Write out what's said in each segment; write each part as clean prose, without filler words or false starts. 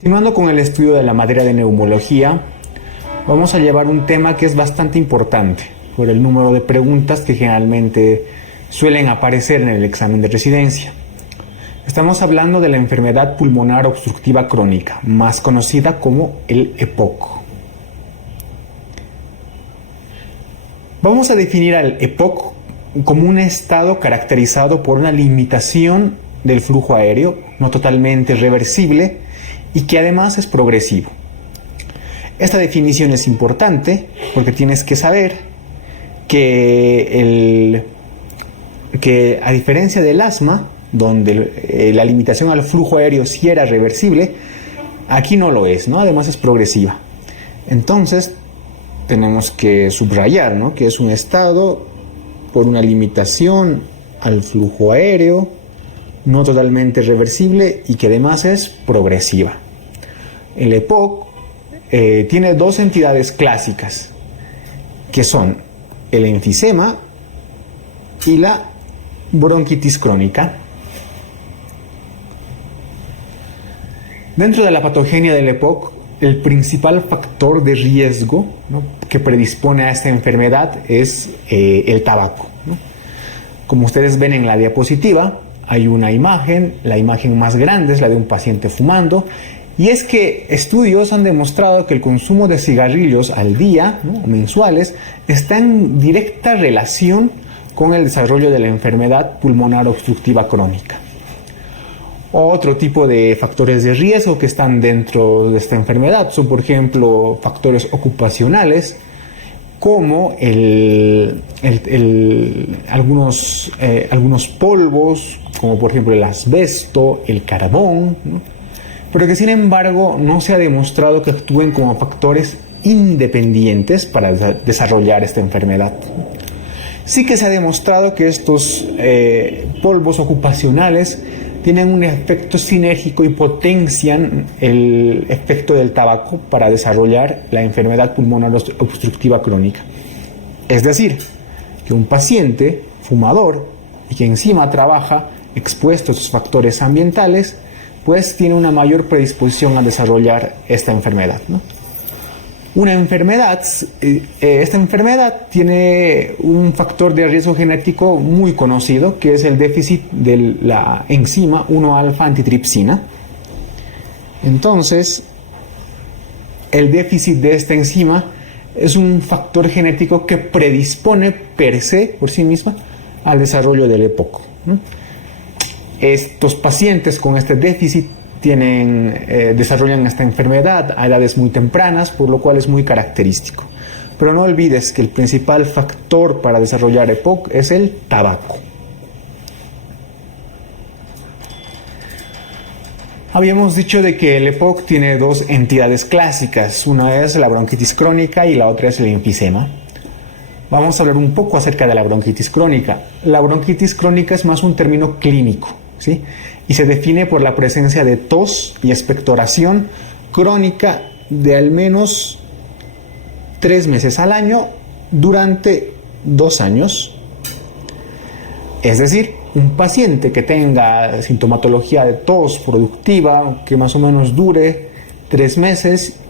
Continuando con el estudio de la materia de neumología, vamos a llevar un tema que es bastante importante por el número de preguntas que generalmente suelen aparecer en el examen de residencia. Estamos hablando de la enfermedad pulmonar obstructiva crónica, más conocida como el EPOC. Vamos a definir al EPOC como un estado caracterizado por una limitación del flujo aéreo, no totalmente reversible, y que además es progresivo. Esta definición es importante porque tienes que saber que a diferencia del asma, donde la limitación al flujo aéreo sí era reversible, aquí no lo es, ¿no? Además es progresiva. Entonces tenemos que subrayar, ¿no?, que es un estado por una limitación al flujo aéreo, no totalmente reversible y que además es progresiva. El EPOC tiene dos entidades clásicas, que son el enfisema y la bronquitis crónica. Dentro de la patogenia del EPOC, el principal factor de riesgo, ¿no?, que predispone a esta enfermedad es el tabaco, ¿no? Como ustedes ven en la diapositiva, hay una imagen, la imagen más grande es la de un paciente fumando, y es que estudios han demostrado que el consumo de cigarrillos al día, ¿no?, mensuales, está en directa relación con el desarrollo de la enfermedad pulmonar obstructiva crónica. Otro tipo de factores de riesgo que están dentro de esta enfermedad son, por ejemplo, factores ocupacionales, como algunos polvos, como por ejemplo el asbesto, el carbón, ¿no?, pero que sin embargo no se ha demostrado que actúen como factores independientes para desarrollar esta enfermedad. Sí que se ha demostrado que estos polvos ocupacionales tienen un efecto sinérgico y potencian el efecto del tabaco para desarrollar la enfermedad pulmonar obstructiva crónica. Es decir, que un paciente fumador y que encima trabaja expuesto a estos factores ambientales, pues tiene una mayor predisposición a desarrollar esta enfermedad, ¿no? Esta enfermedad tiene un factor de riesgo genético muy conocido, que es el déficit de la enzima 1-alfa-antitripsina. Entonces, el déficit de esta enzima es un factor genético que predispone per se, por sí misma, al desarrollo del EPOC, ¿no? Estos pacientes con este déficit desarrollan esta enfermedad a edades muy tempranas, por lo cual es muy característico. Pero no olvides que el principal factor para desarrollar EPOC es el tabaco. Habíamos dicho de que el EPOC tiene dos entidades clásicas, una es la bronquitis crónica y la otra es el enfisema. Vamos a hablar un poco acerca de la bronquitis crónica. La bronquitis crónica es más un término clínico, ¿sí?, y se define por la presencia de tos y expectoración crónica de al menos 3 meses al año durante 2 años. Es decir, un paciente que tenga sintomatología de tos productiva, que más o menos dure 3 meses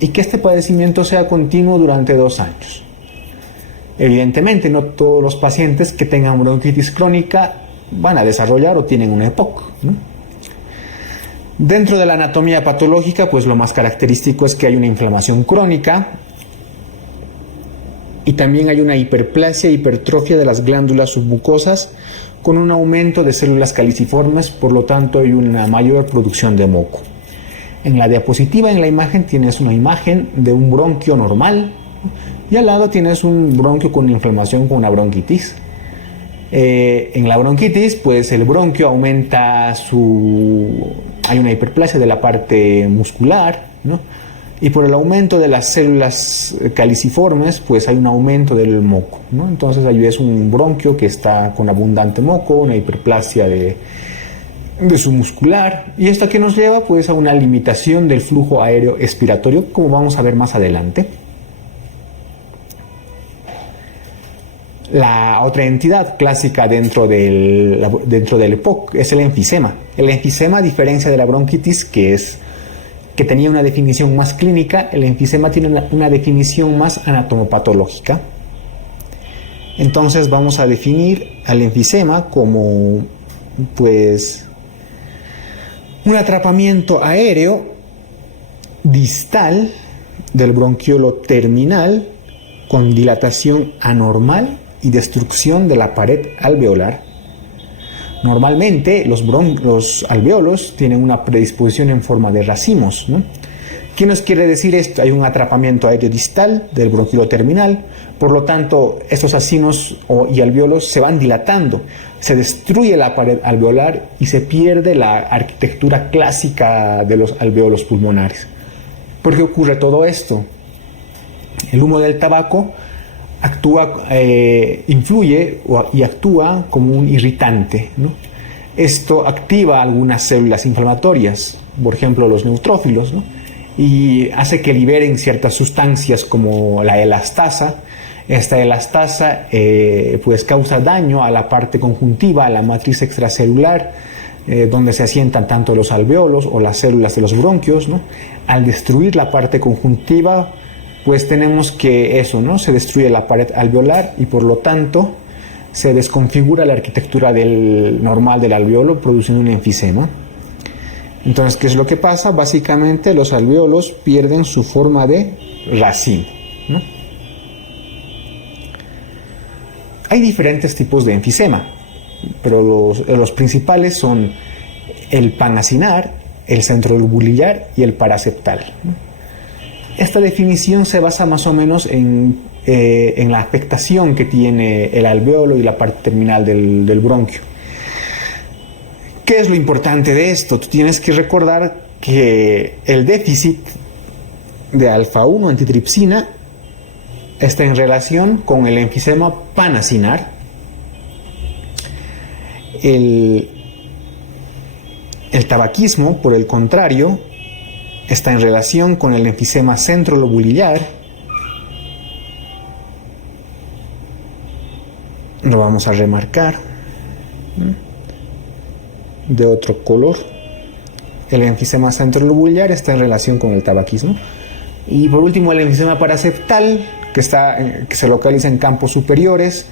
y que este padecimiento sea continuo durante 2 años. Evidentemente, no todos los pacientes que tengan bronquitis crónica van a desarrollar o tienen un EPOC, ¿no? Dentro de la anatomía patológica, pues lo más característico es que hay una inflamación crónica y también hay una hiperplasia e hipertrofia de las glándulas submucosas con un aumento de células caliciformes, por lo tanto hay una mayor producción de moco. En la diapositiva, en la imagen, tienes una imagen de un bronquio normal y al lado tienes un bronquio con inflamación, con una bronquitis. En la bronquitis, pues el bronquio aumenta hay una hiperplasia de la parte muscular, ¿no?, y por el aumento de las células caliciformes, pues hay un aumento del moco, ¿no? Entonces ahí es un bronquio que está con abundante moco, una hiperplasia de su muscular, y esto que nos lleva pues a una limitación del flujo aéreo expiratorio, como vamos a ver más adelante. La otra entidad clásica dentro del EPOC es el enfisema. El enfisema, a diferencia de la bronquitis, que es que tenía una definición más clínica, el enfisema tiene una definición más anatomopatológica. Entonces vamos a definir al enfisema como pues un atrapamiento aéreo distal del bronquiolo terminal con dilatación anormal y destrucción de la pared alveolar. Normalmente los alveolos tienen una predisposición en forma de racimos, ¿no? ¿Qué nos quiere decir esto? Hay un atrapamiento aéreo distal del bronquiolo terminal, por lo tanto estos racimos y alveolos se van dilatando, se destruye la pared alveolar y se pierde la arquitectura clásica de los alveolos pulmonares. ¿Por qué ocurre todo esto? El humo del tabaco influye y actúa como un irritante, ¿no? Esto activa algunas células inflamatorias, por ejemplo los neutrófilos, ¿no? Y hace que liberen ciertas sustancias como la elastasa. Esta elastasa pues causa daño a la parte conjuntiva, a la matriz extracelular, donde se asientan tanto los alveolos o las células de los bronquios, ¿no? Al destruir la parte conjuntiva, pues tenemos que eso, ¿no? Se destruye la pared alveolar y por lo tanto se desconfigura la arquitectura normal del alveolo, produciendo un enfisema. Entonces, ¿qué es lo que pasa? Básicamente los alveolos pierden su forma de racimo, ¿no? Hay diferentes tipos de enfisema, pero los principales son el panacinar, el centrolobulillar y el paraseptal, ¿no? Esta definición se basa más o menos en la afectación que tiene el alveolo y la parte terminal del bronquio. ¿Qué es lo importante de esto? Tú tienes que recordar que el déficit de alfa-1 antitripsina está en relación con el enfisema panacinar. El tabaquismo, por el contrario, está en relación con el enfisema centrolobulillar. Lo vamos a remarcar de otro color. El enfisema centrolobulillar está en relación con el tabaquismo. Y por último el enfisema paraseptal, que se localiza en campos superiores,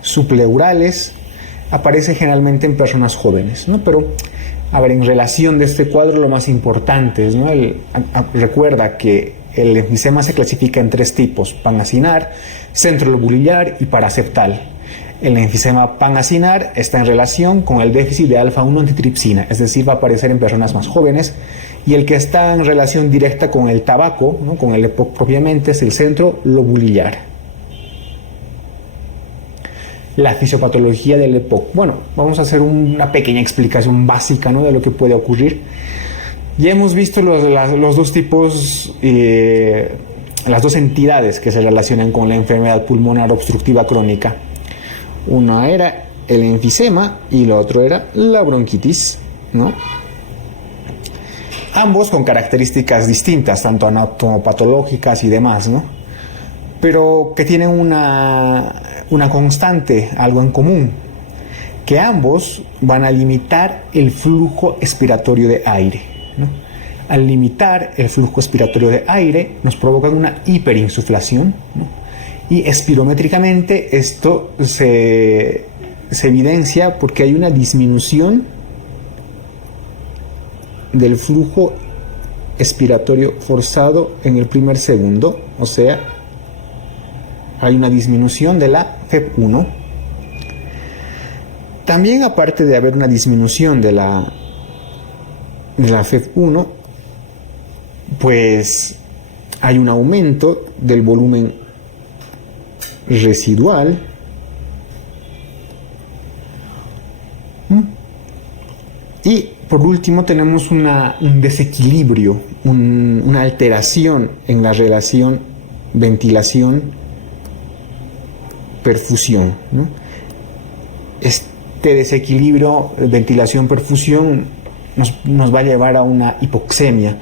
subpleurales, aparece generalmente en personas jóvenes, ¿no? Pero, a ver, en relación de este cuadro lo más importante es, ¿no? Recuerda que el enfisema se clasifica en tres tipos: panacinar, centrolobulillar y paraseptal. El enfisema panacinar está en relación con el déficit de alfa-1 antitripsina, es decir, va a aparecer en personas más jóvenes, y el que está en relación directa con el tabaco, ¿no? Con el EPOC propiamente, es el centrolobulillar. La fisiopatología del EPOC. Bueno, vamos a hacer una pequeña explicación básica, ¿no? De lo que puede ocurrir. Ya hemos visto los dos tipos, las dos entidades que se relacionan con la enfermedad pulmonar obstructiva crónica. Una era el enfisema y la otra era la bronquitis, ¿no? Ambos con características distintas, tanto anatomopatológicas y demás, ¿no? Pero que tienen una constante, algo en común, que ambos van a limitar el flujo expiratorio de aire, ¿no? Al limitar el flujo expiratorio de aire nos provocan una hiperinsuflación, ¿no? Y espirométricamente esto se evidencia porque hay una disminución del flujo expiratorio forzado en el primer segundo, o sea, hay una disminución de la FEP1. También, aparte de haber una disminución de la FEP1, pues hay un aumento del volumen residual y por último tenemos un desequilibrio, una alteración en la relación ventilación-perfusión, ¿no? Este desequilibrio ventilación-perfusión nos va a llevar a una hipoxemia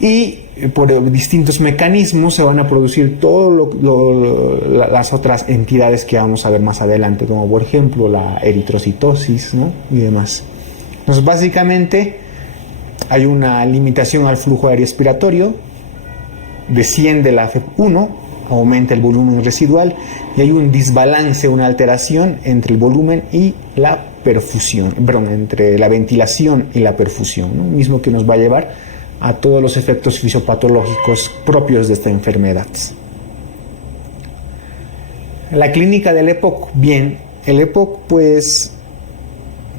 y por distintos mecanismos se van a producir todas las otras entidades que vamos a ver más adelante, como por ejemplo la eritrocitosis, ¿no? Y demás. Entonces, básicamente, hay una limitación al flujo aéreo respiratorio, desciende la FEP1, aumenta el volumen residual y hay un desbalance, una alteración entre el volumen y la perfusión, entre la ventilación y la perfusión, ¿no? Mismo que nos va a llevar a todos los efectos fisiopatológicos propios de esta enfermedad. La clínica del EPOC, bien, el EPOC pues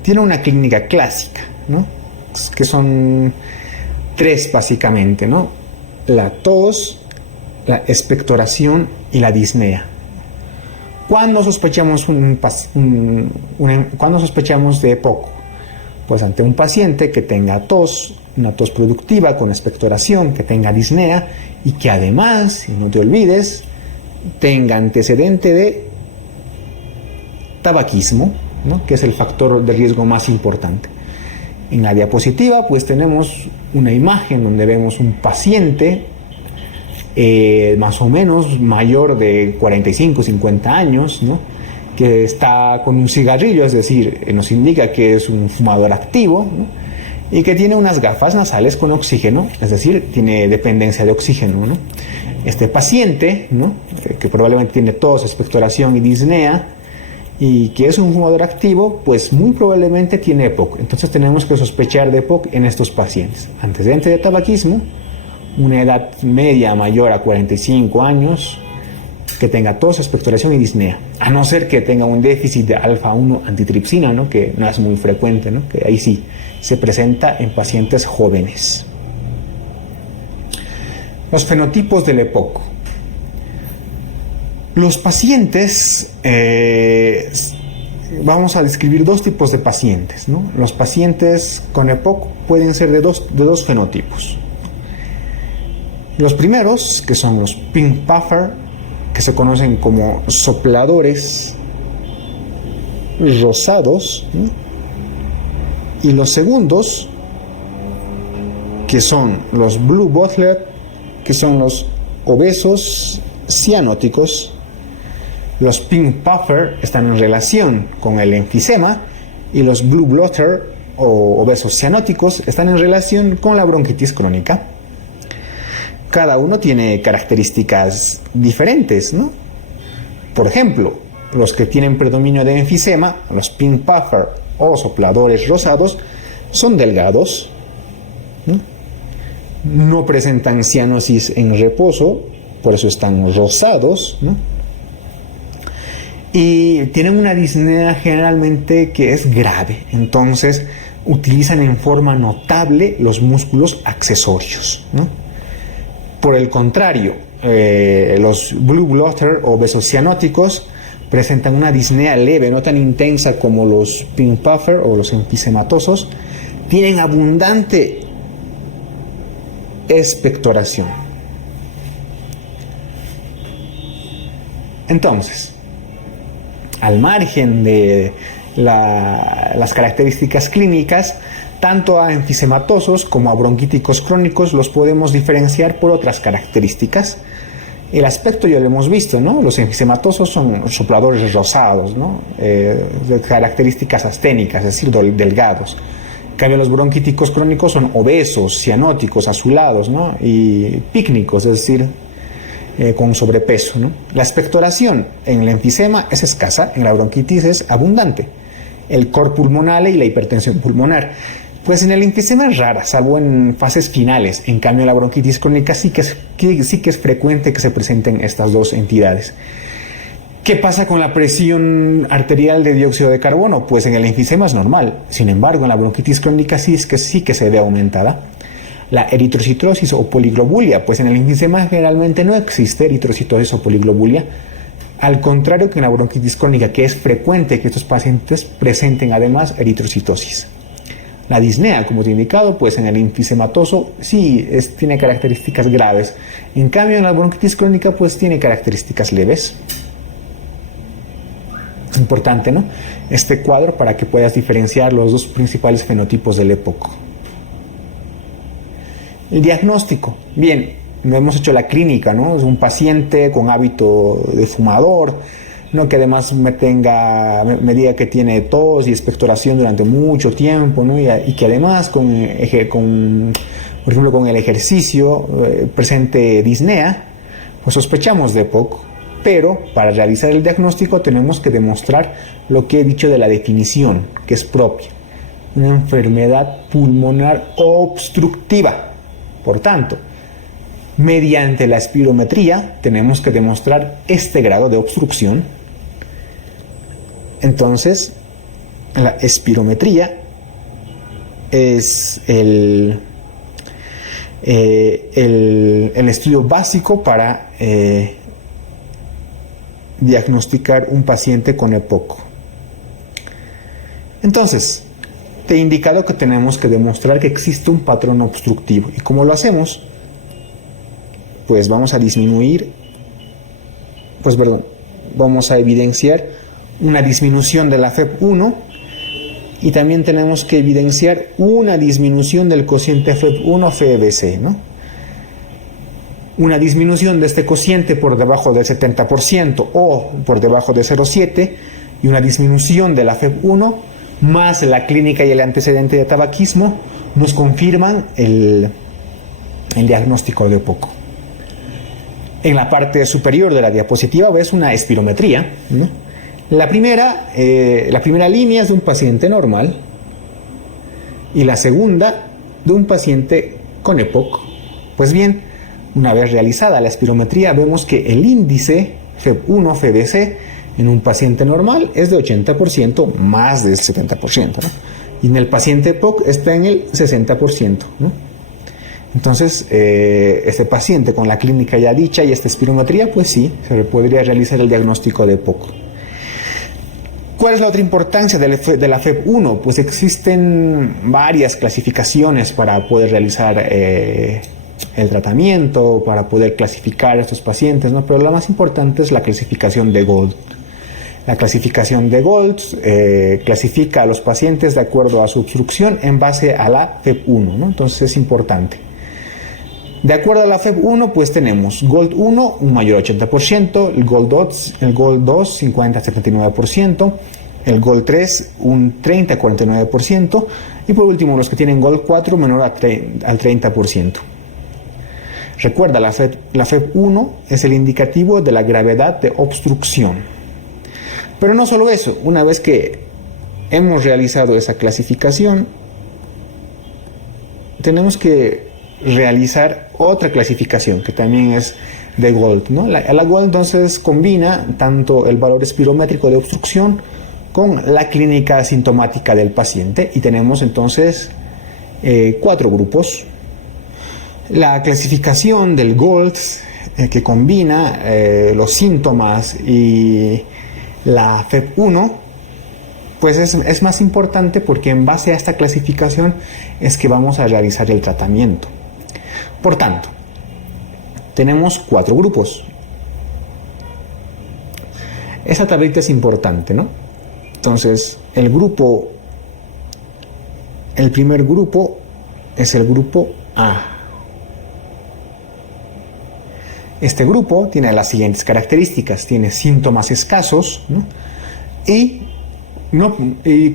tiene una clínica clásica, ¿no? Que son 3 básicamente, ¿no? La tos, la expectoración y la disnea. ¿Cuándo sospechamos cuándo sospechamos de EPOC? Pues ante un paciente que tenga tos, una tos productiva con expectoración, que tenga disnea y que además, y no te olvides, tenga antecedente de tabaquismo, ¿no? Que es el factor de riesgo más importante. En la diapositiva pues tenemos una imagen donde vemos un paciente más o menos mayor de 45, 50 años, ¿no? Que está con un cigarrillo, es decir, nos indica que es un fumador activo, ¿no? Y que tiene unas gafas nasales con oxígeno, es decir, tiene dependencia de oxígeno, ¿no? Este paciente, ¿no? Que probablemente tiene tos, expectoración y disnea, y que es un fumador activo, pues muy probablemente tiene EPOC. Entonces tenemos que sospechar de EPOC en estos pacientes. Antecedente de tabaquismo, una edad media mayor a 45 años, que tenga tos, expectoración y disnea, a no ser que tenga un déficit de alfa-1 antitripsina, ¿no? Que no es muy frecuente, ¿no? Que ahí sí se presenta en pacientes jóvenes. Los fenotipos del EPOC. Los pacientes, vamos a describir 2 tipos de pacientes, ¿no? Los pacientes con EPOC pueden ser de dos fenotipos. Los primeros, que son los pink puffer, que se conocen como sopladores rosados, ¿no? Y los segundos, que son los blue bottle, que son los obesos cianóticos. Los pink puffer están en relación con el enfisema y los blue blotter o obesos cianóticos están en relación con la bronquitis crónica. Cada uno tiene características diferentes, ¿no? Por ejemplo, los que tienen predominio de enfisema, los pink puffer o sopladores rosados, son delgados, ¿no? No presentan cianosis en reposo, por eso están rosados, ¿no? Y tienen una disnea generalmente que es grave, entonces utilizan en forma notable los músculos accesorios, ¿no? Por el contrario, los blue blotter o besocianóticos presentan una disnea leve, no tan intensa como los pink puffer o los enfisematosos, tienen abundante expectoración. Entonces, al margen de las características clínicas, tanto a enfisematosos como a bronquíticos crónicos los podemos diferenciar por otras características. El aspecto ya lo hemos visto, ¿no? Los enfisematosos son sopladores rosados, ¿no? De características asténicas, es decir, delgados. En cambio, los bronquíticos crónicos son obesos, cianóticos, azulados, ¿no? Y pícnicos, es decir, con sobrepeso, ¿no? La expectoración en el enfisema es escasa, en la bronquitis es abundante. El cor pulmonale y la hipertensión pulmonar. Pues en el enfisema es rara, salvo en fases finales. En cambio, en la bronquitis crónica sí que es frecuente que se presenten estas dos entidades. ¿Qué pasa con la presión arterial de dióxido de carbono? Pues en el enfisema es normal. Sin embargo, en la bronquitis crónica sí que se ve aumentada. La eritrocitosis o poliglobulia, pues en el enfisema generalmente no existe eritrocitosis o poliglobulia. Al contrario que en la bronquitis crónica, que es frecuente que estos pacientes presenten además eritrocitosis. La disnea, como te he indicado, pues en el enfisematoso sí tiene características graves. En cambio, en la bronquitis crónica, pues tiene características leves. Importante, ¿no? Este cuadro para que puedas diferenciar los dos principales fenotipos del EPOC. El diagnóstico. Bien, no hemos hecho la clínica, ¿no? Es un paciente con hábito de fumador, no que además me diga que tiene tos y expectoración durante mucho tiempo, ¿no? Y que además por ejemplo, con el ejercicio presente disnea, pues sospechamos de EPOC. Pero para realizar el diagnóstico tenemos que demostrar lo que he dicho de la definición, que es propia, una enfermedad pulmonar obstructiva. Por tanto, mediante la espirometría tenemos que demostrar este grado de obstrucción. Entonces, la espirometría es el estudio básico para diagnosticar un paciente con EPOC. Entonces, te he indicado que tenemos que demostrar que existe un patrón obstructivo. ¿Y cómo lo hacemos? Pues vamos a vamos a evidenciar una disminución de la FEV1 y también tenemos que evidenciar una disminución del cociente FEV1-FEBC, ¿no? Una disminución de este cociente por debajo del 70% o por debajo de 0,7 y una disminución de la FEV1 más la clínica y el antecedente de tabaquismo nos confirman el diagnóstico de EPOC. En la parte superior de la diapositiva ves una espirometría, ¿no? La primera línea es de un paciente normal y la segunda de un paciente con EPOC. Pues bien, una vez realizada la espirometría, vemos que el índice FEV1-FEBC en un paciente normal es de 80%, más del 70%, ¿no? Y en el paciente EPOC está en el 60%, ¿no? Entonces, este paciente con la clínica ya dicha y esta espirometría, pues sí, se le podría realizar el diagnóstico de EPOC. ¿Cuál es la otra importancia de la FEV1? Pues existen varias clasificaciones para poder realizar el tratamiento, para poder clasificar a estos pacientes, ¿no? Pero la más importante es la clasificación de Gold. La clasificación de Gold clasifica a los pacientes de acuerdo a su obstrucción en base a la FEV1, ¿no? Entonces es importante. De acuerdo a la FEV1, pues tenemos Gold 1, un mayor 80%, el Gold 2 50-79%, el Gold 3, un 30-49%, y por último los que tienen Gold 4, menor al 30%. Recuerda, la FEV1 es el indicativo de la gravedad de obstrucción. Pero no solo eso, una vez que hemos realizado esa clasificación, tenemos que realizar otra clasificación que también es de Gold, ¿no? La Gold entonces combina tanto el valor espirométrico de obstrucción con la clínica sintomática del paciente y tenemos entonces 4 grupos. La clasificación del Gold que combina los síntomas y la FEV1 pues es más importante porque en base a esta clasificación es que vamos a realizar el tratamiento. Por tanto, tenemos 4 grupos. Esa tablita es importante, ¿no? Entonces, el primer grupo es el grupo A. Este grupo tiene las siguientes características: tiene síntomas escasos, ¿no? Y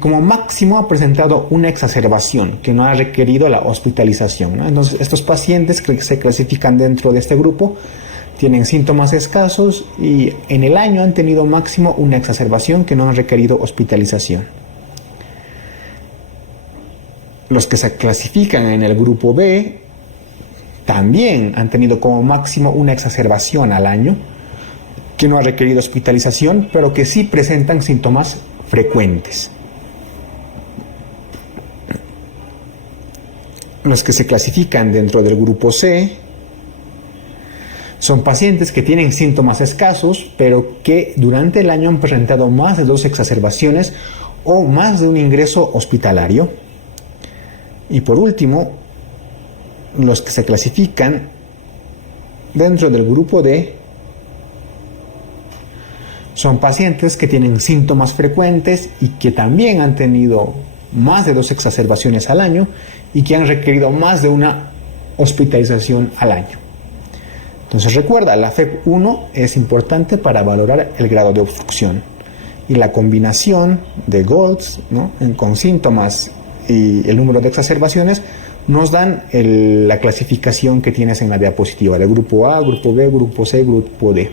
como máximo ha presentado una exacerbación que no ha requerido la hospitalización, ¿no? Entonces, estos pacientes que se clasifican dentro de este grupo tienen síntomas escasos y en el año han tenido máximo una exacerbación que no ha requerido hospitalización. Los que se clasifican en el grupo B también han tenido como máximo una exacerbación al año que no ha requerido hospitalización, pero que sí presentan síntomas frecuentes. Los que se clasifican dentro del grupo C son pacientes que tienen síntomas escasos, pero que durante el año han presentado más de 2 exacerbaciones o más de un ingreso hospitalario. Y por último, los que se clasifican dentro del grupo D son pacientes que tienen síntomas frecuentes y que también han tenido más de 2 exacerbaciones al año y que han requerido más de una hospitalización al año. Entonces recuerda, la FEV1 es importante para valorar el grado de obstrucción. Y la combinación de GOLDS, ¿no?, con síntomas y el número de exacerbaciones nos dan la clasificación que tienes en la diapositiva de grupo A, grupo B, grupo C, grupo D.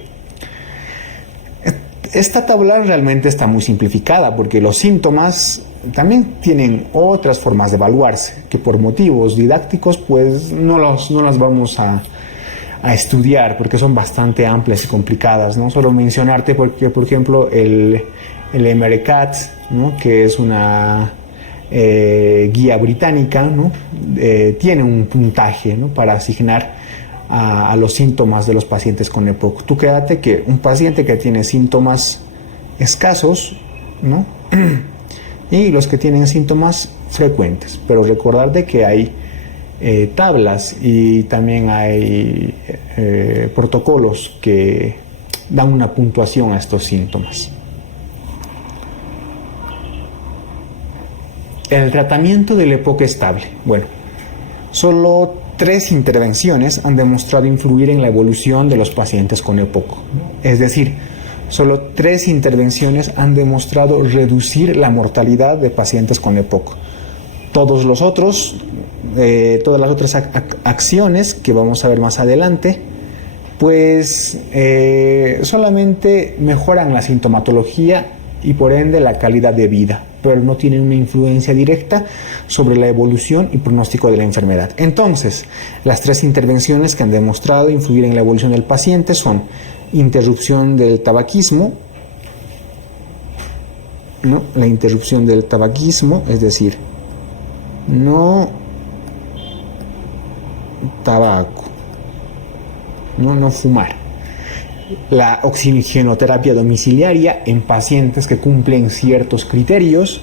Esta tabla realmente está muy simplificada porque los síntomas también tienen otras formas de evaluarse que por motivos didácticos pues no las vamos a estudiar porque son bastante amplias y complicadas, ¿no? Solo mencionarte porque, por ejemplo, el MRCAT, ¿no?, que es una guía británica, ¿no?, tiene un puntaje, ¿no?, para asignar a los síntomas de los pacientes con EPOC. Tú quédate que un paciente que tiene síntomas escasos, ¿no?, y los que tienen síntomas frecuentes, pero recordar de que hay tablas y también hay protocolos que dan una puntuación a estos síntomas. El tratamiento del EPOC estable. Bueno, solo 3 intervenciones han demostrado influir en la evolución de los pacientes con EPOC. Es decir, solo 3 intervenciones han demostrado reducir la mortalidad de pacientes con EPOC. Todas las otras acciones que vamos a ver más adelante, pues solamente mejoran la sintomatología y por ende la calidad de vida, pero no tienen una influencia directa sobre la evolución y pronóstico de la enfermedad. Entonces, las 3 intervenciones que han demostrado influir en la evolución del paciente son interrupción del tabaquismo, ¿no?, la interrupción del tabaquismo, es decir, no tabaco, no fumar. La oxigenoterapia domiciliaria en pacientes que cumplen ciertos criterios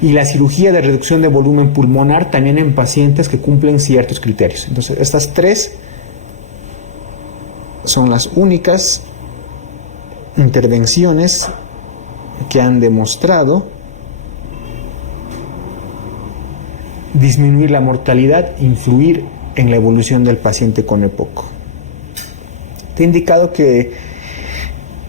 y la cirugía de reducción de volumen pulmonar también en pacientes que cumplen ciertos criterios. Entonces, estas 3 son las únicas intervenciones que han demostrado disminuir la mortalidad, influir en la evolución del paciente con EPOC. Te he indicado que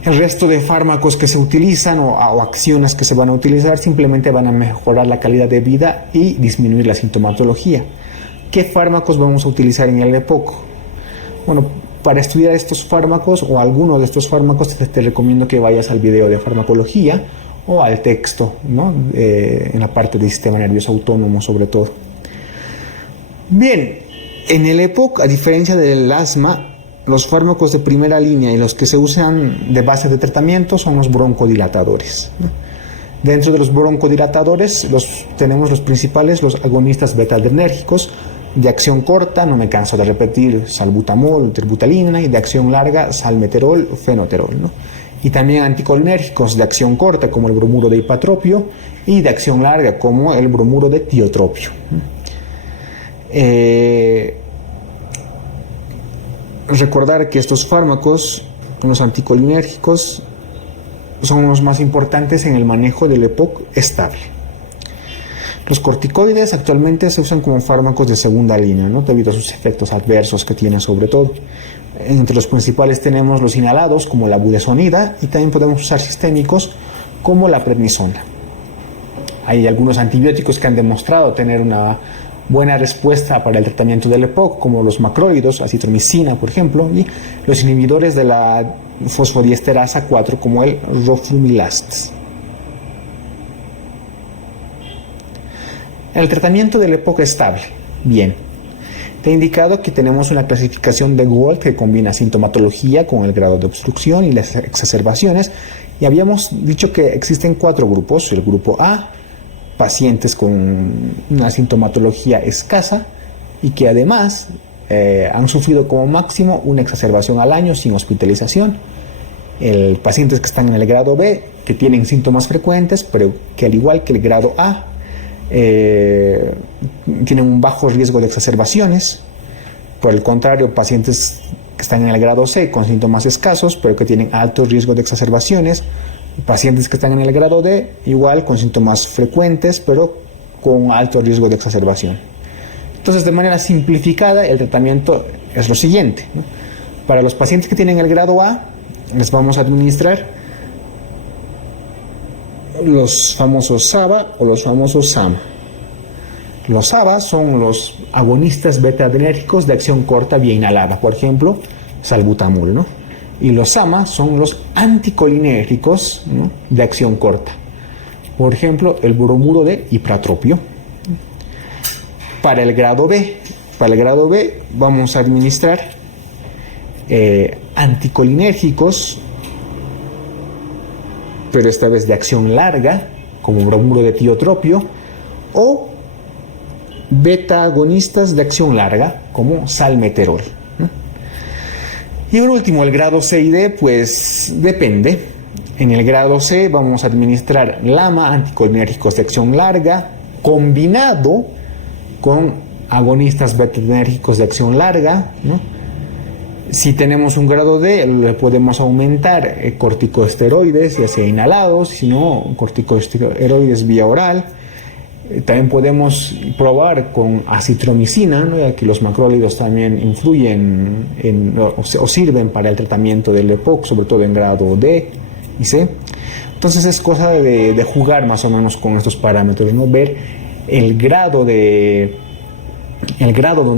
el resto de fármacos que se utilizan o acciones que se van a utilizar simplemente van a mejorar la calidad de vida y disminuir la sintomatología. ¿Qué fármacos vamos a utilizar en el EPOC? Bueno, para estudiar estos fármacos o alguno de estos fármacos te recomiendo que vayas al video de farmacología o al texto, ¿no?, en la parte del sistema nervioso autónomo sobre todo. Bien, en el EPOC, a diferencia del asma, los fármacos de primera línea y los que se usan de base de tratamiento son los broncodilatadores, ¿no? Dentro de los broncodilatadores tenemos los principales, los agonistas beta-adrenérgicos, de acción corta, no me canso de repetir, salbutamol, terbutalina, y de acción larga, salmeterol, fenoterol, ¿no? Y también anticolinérgicos de acción corta como el bromuro de ipatropio y de acción larga como el bromuro de tiotropio. Recordar que estos fármacos, los anticolinérgicos, son los más importantes en el manejo del EPOC estable. Los corticoides actualmente se usan como fármacos de segunda línea, ¿no?, debido a sus efectos adversos que tienen sobre todo. Entre los principales tenemos los inhalados como la budesonida y también podemos usar sistémicos como la prednisona. Hay algunos antibióticos que han demostrado tener una buena respuesta para el tratamiento del EPOC, como los macrólidos, acitromicina, por ejemplo, y los inhibidores de la fosfodiesterasa 4, como el roflumilast. El tratamiento del EPOC estable. Bien, te he indicado que tenemos una clasificación de GOLD que combina sintomatología con el grado de obstrucción y las exacerbaciones, y habíamos dicho que existen 4 grupos. El grupo A, pacientes con una sintomatología escasa y que además han sufrido como máximo una exacerbación al año sin hospitalización. Pacientes que están en el grado B, que tienen síntomas frecuentes, pero que al igual que el grado A, tienen un bajo riesgo de exacerbaciones. Por el contrario, pacientes que están en el grado C con síntomas escasos, pero que tienen alto riesgo de exacerbaciones. Pacientes que están en el grado D, igual con síntomas frecuentes, pero con alto riesgo de exacerbación. Entonces, de manera simplificada, el tratamiento es lo siguiente, ¿no? Para los pacientes que tienen el grado A, les vamos a administrar los famosos SABA o los famosos SAMA. Los SABA son los agonistas beta-adrenérgicos de acción corta vía inhalada, por ejemplo, salbutamol, ¿no? Y los SAMA son los anticolinérgicos, ¿no?, de acción corta, por ejemplo, el bromuro de ipratropio. Para el grado B, vamos a administrar anticolinérgicos, pero esta vez de acción larga, como bromuro de tiotropio, o beta agonistas de acción larga, como salmeterol, ¿no? Y por último, el grado C y D, pues depende. En el grado C vamos a administrar LAMA, anticolinérgicos de acción larga, combinado con agonistas beta-adrenérgicos de acción larga, ¿no? Si tenemos un grado D, le podemos aumentar corticosteroides, ya sea inhalados, si no, corticosteroides vía oral. También podemos probar con acitromicina, ¿no?, ya que los macrólidos también influyen o sirven para el tratamiento del EPOC, sobre todo en grado D y C. Entonces es cosa de jugar más o menos con estos parámetros, ¿no? Ver el grado donde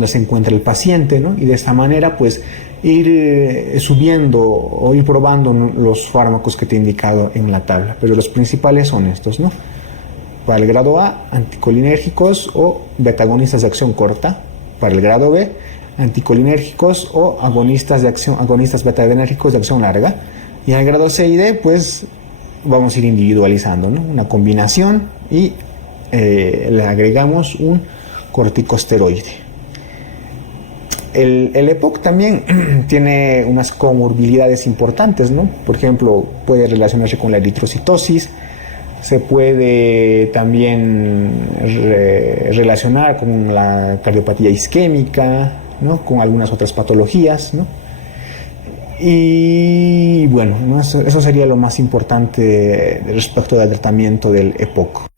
se encuentra el paciente, ¿no? Y de esta manera pues ir subiendo o ir probando los fármacos que te he indicado en la tabla, pero los principales son estos, ¿no? Para el grado A, anticolinérgicos o betagonistas de acción corta. Para el grado B, anticolinérgicos o agonistas beta-adrenérgicos de acción larga. Y en el grado C y D, pues vamos a ir individualizando, ¿no? Una combinación y le agregamos un corticosteroide. El EPOC también tiene unas comorbilidades importantes, ¿no? Por ejemplo, puede relacionarse con la eritrocitosis, se puede también relacionar con la cardiopatía isquémica, ¿no?, con algunas otras patologías, ¿no? Y bueno, ¿no?, eso sería lo más importante respecto del tratamiento del EPOC.